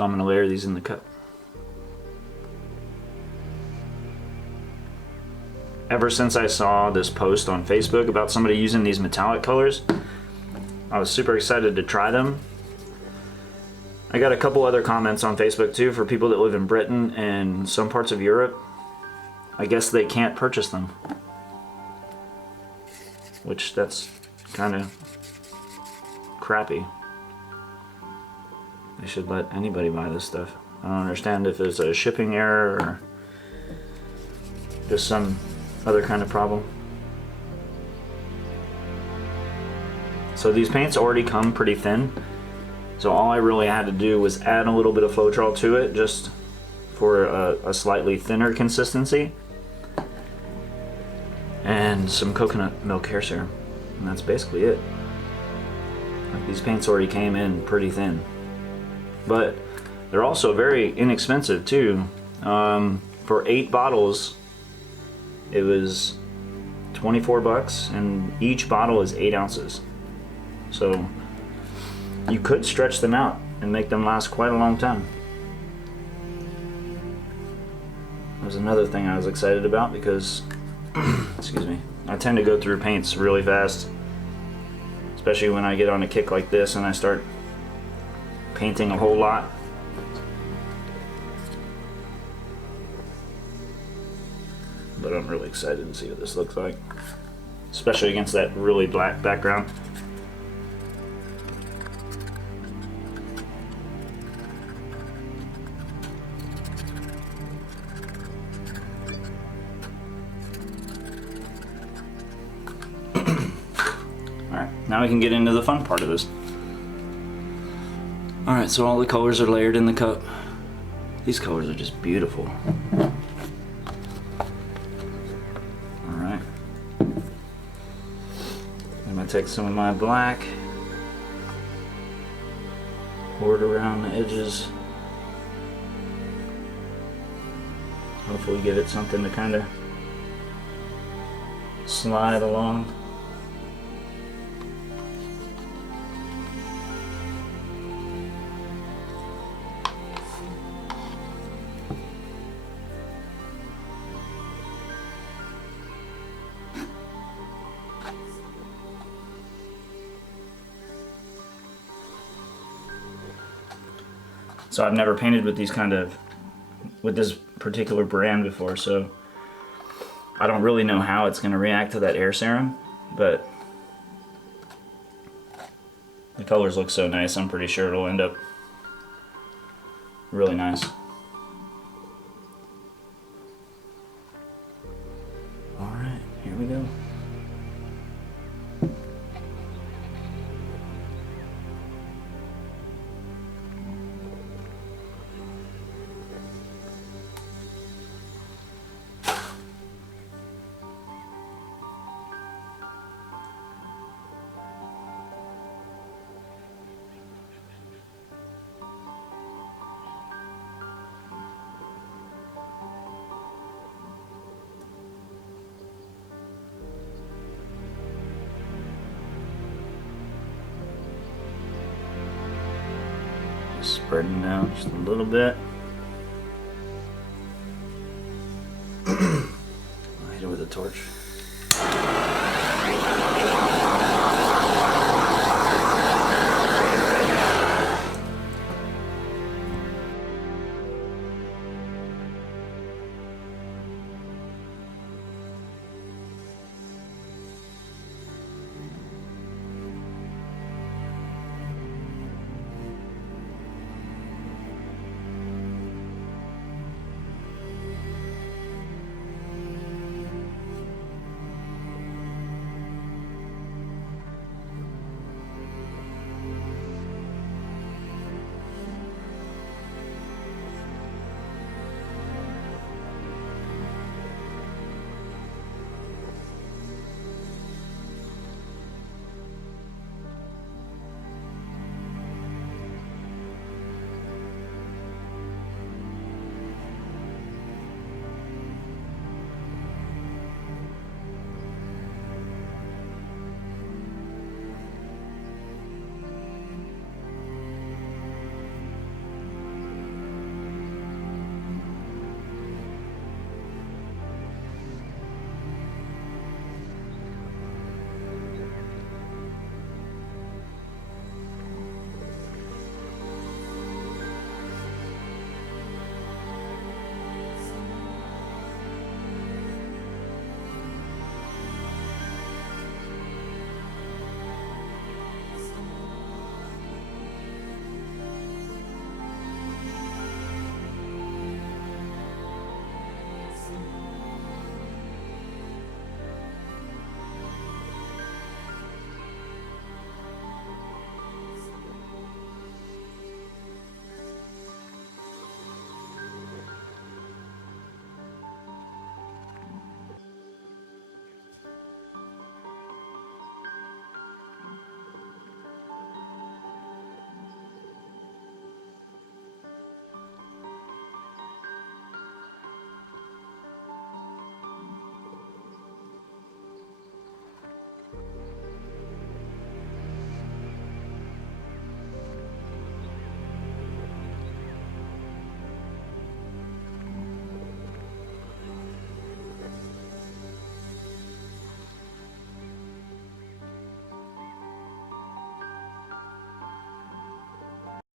So I'm going to layer these in the cup. Ever since I saw this post on Facebook about somebody using these metallic colors, I was super excited to try them. I got a couple other comments on Facebook too for people that live in Britain and some parts of Europe. I guess they can't purchase them, which that's kind of crappy. They should let anybody buy this stuff. I don't understand if it's a shipping error or just some other kind of problem. So these paints already come pretty thin, so all I really had to do was add a little bit of Floetrol to it just for a slightly thinner consistency, and some coconut milk hair serum, and that's basically it. Like, these paints already came in pretty thin, but they're also very inexpensive too. For 8 bottles it was 24 bucks, and each bottle is 8 ounces. So you could stretch them out and make them last quite a long time. That was another thing I was excited about because, excuse me, I tend to go through paints really fast, especially when I get on a kick like this and I start painting a whole lot. But I'm really excited to see what this looks like, especially against that really black background. Alright, now we can get into the fun part of this. Alright, so all the colors are layered in the cup. These colors are just beautiful. I'm going to take some of my black, pour it around the edges. Hopefully give it something to kind of slide along. So I've never painted with with this particular brand before, so I don't really know how it's going to react to that air serum, but the colors look so nice, I'm pretty sure it'll end up really nice. Alright, here we go. Spreading out just a little bit. I'll hit it with a torch.